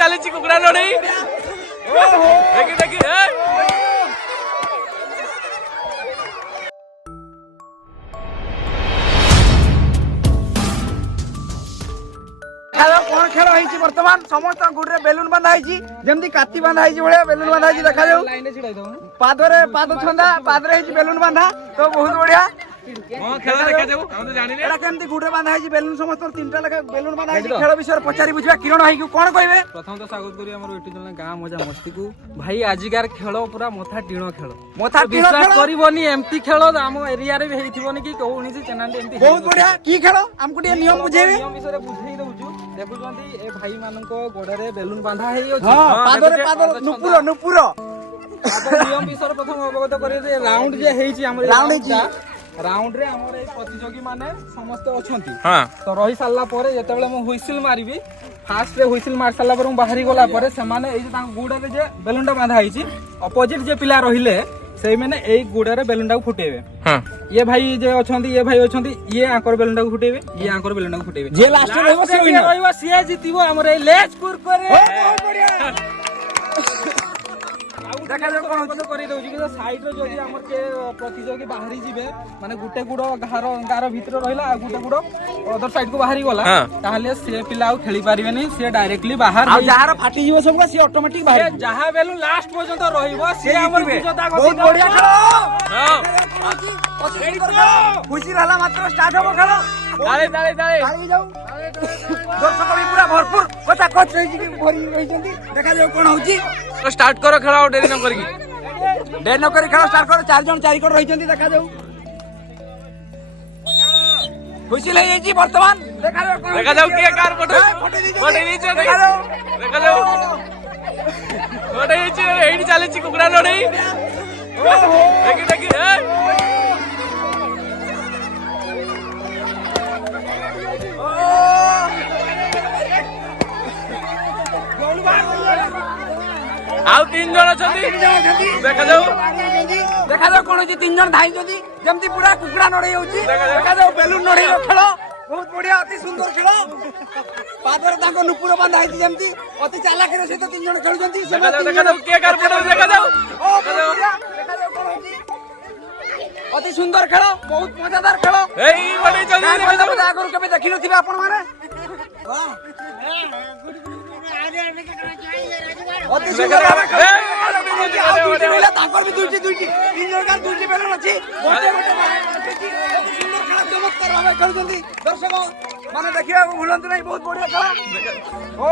चली कुकुड़ा लड़ई देखी देखी कौन खेल होइछि वर्तमान समस्त गुडरे बेलून बांधा होइछि जेमति काती बांधा होइछि बढिया बेलून बांधा होइछि देखा जाऊ पादरे पाद छंदा पादरे होइछि बेलून बांधा तो बहुत बढ़िया हां खेल देखा जाऊ हम तो जानि एटा केमति गुडरे बांधा होइछि बेलून समस्त तीनटा लगा बेलून बांधा होइछि खेल विषय पचारि बुझबा किरण भाई को कोन कहबे प्रथम तो स्वागत करी हमर एटी जन गां मजा मस्ती को भाई आजिकार खेल पूरा मथा टीणो खेल मथा विश्वास करबोनी एमती खेल हम एरिया रे भी हेइथिबोनी कि कोनी से चैनल एमती बहुत बढ़िया की खेल हमको टे नियम बुझेबे नियम विषय बुझेई दउछु देखुछंती ए भाई मानको गोडरे बेलून बांधा हेइ अछि हां पादरे पादर नुपुर नुपुर नियम विषय प्रथम अवगत करियो जे राउंड जे हेइछि हमर राउंड हेइछि राउंड रे हमर ए प्रतियोगी माने समस्त अछंती हां तो रही साला परे जेतेबेले म हुइसिल मारिबी फास्ट रे हुइसिल मार साला पर बाहरी गोला परे से माने ए जे तांग गुडा रे जे बेलूनटा बांधा हेइछि अपोजिट जे पिला रहिले सेई माने एई गुडा रे बेलूनटा को फुटेबे हां ये भाई जे अछंती ये भाई अछंती ये आंकर बेलूनटा को फुटेबे ये आंकर बेलूनटा को फुटेबे जे लास्ट रे रहबो से विनर रहबो से जीतिबो हमर ए लेजपुर करे बहुत बढ़िया देखा जाऊ कोन होतो करि दउछि कि साइड रे जदी हमर के प्रतियोगी बाहरी जिवे माने गुटे गुडो गार भीतर रहिला आ गुटे गुडो अदर साइड को बाहरी गला ताहले से पिलाउ खेली पारिबेनी से डायरेक्टली बाहर आ जहार फाटी जीव सब से ऑटोमेटिक बाहर जहा बेलू लास्ट पर्यंत रहिबो से हमर विजेता बहुत बढ़िया खेल हां खुशी रहला मात्र स्टार्ट हो खेल ताले ताले ताले ताली जाऊ दर्शक भी पूरा भरपूर कथा कोच रही कि भरी रहिसंती देखा जाऊ कोन होची तो स्टार्ट करो खेला डेरी न करकी डेर न करी खेल स्टार्ट करो चार जन चारि कर रहिसंती देखा जाऊ खुशी लई जाई वर्तमान देखा जाऊ के कार फोटे नीचे देखा जाऊ फोटे नीचे एडी चली कुकुड़ा लड़ई देखी देखी आउ तीन जन अछंती देखा जाऊ कोन होची तीन जन धाई जदी जेमति पूरा कुकुड़ा नडई होची देखा जाऊ बेलून नडई रो खेल बहुत बढ़िया अति सुंदर खेल पादर ताको नुपुर बांधा होची जेमति अति चालाकी रे सहित तीन जन खेलुजंती देखा जाऊ के कार फोटे देखा जाऊ अति सुंदर खेल बहुत मजेदार खेल एई बड़ी जल्दी देखा जाऊ आगुर कबे देखि नथिबे आपण माने अति सुंदर ताकर भी दुईटी तीन जन का दुईटी बेलून अछि गोटे अति सुंदर खेल चमत्कार भाबे खेलुजंती दर्शक माने देखिबा भूलंतु नै बहुत बढ़िया खेल ओ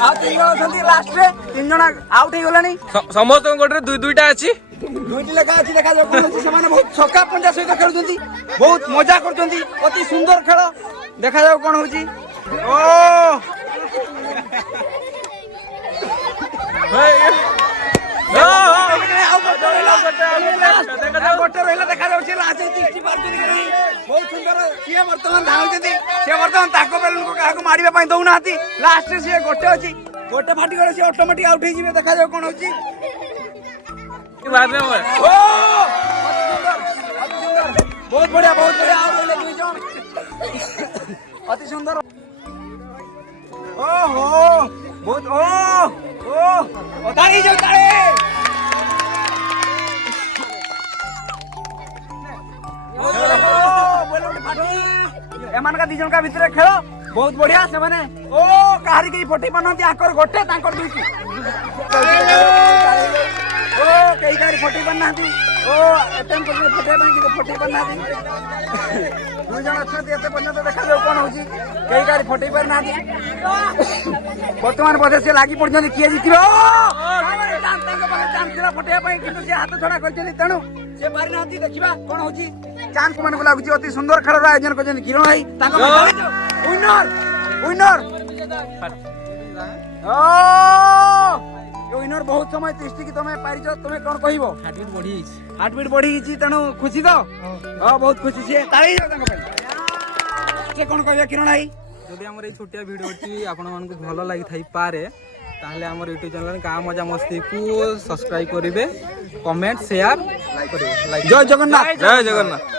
आ तीन जन अछंती लास्ट रे तीन जन आउट हे गलानी समस्त गोटे दुई दुईटा अछि दुईटी लेखा अछि देखा जाऊ कोन अछि समान बहुत छक्का पंजा सहित खेलुजंती बहुत मजा करजंती अति सुंदर खेल देखा जाऊ कोन होची ओ गोटे रहिला देखा जाऊ लास्ट 30 पार बहुत सुंदर सिए वर्तमान धाउजंती से वर्तमान ताको बेलून को काहा को मारिबा पई दउ नाती लास्ट रे सिए गोटे अछि गोटे फाटी गले से ऑटोमेटिक आउट हे जिवे देखा जाऊ कोन होची बाद में ओ बहुत बढ़िया आउट होले दुई जन अति सुंदर ओहो बहुत ओ ताली जाऊ ताली एमान का दी जन का भीतर खेल बहुत बढ़िया से माने ओ कहारी के फटी बनती आकर गोटे तांकर दुईटी ओ कई कारी फटी बननाती ओ अटेम्प्ट करके फटे बाकी तो फटी बननाती दुई जन अछते एते पर्यंत देखा जाऊ कोन होची कई कारी फटी बननाती वर्तमान बधे से लागी पड़जनी किए जीतिबो चांस थिला फटिया पई किंतु से हाथ छडा करजनी तणु से मारि नाती देखिबा कोन होची चांस मन को लागुची अति सुंदर खेल आयोजन करजनी किरण भाई तांको विनर ओ यो विनर बहुत समय तिष्ठी की तमे पारिछ तमे कोन कहिबो हार्टबीट बढ़ी छि तणु खुशी तो हां बहुत खुशी छे ताली जाऊ तांको भाई से कोन कहबे किरण भाई जदि हमर ए छोटिया वीडियो टी आपण मन को भलो लागि थाई पारे ताहले हमर यूट्यूब चैनल गाँ मजा मस्ती को सब्सक्राइब करिवे कमेंट शेयर लाइक करिवे जय जगन्नाथ।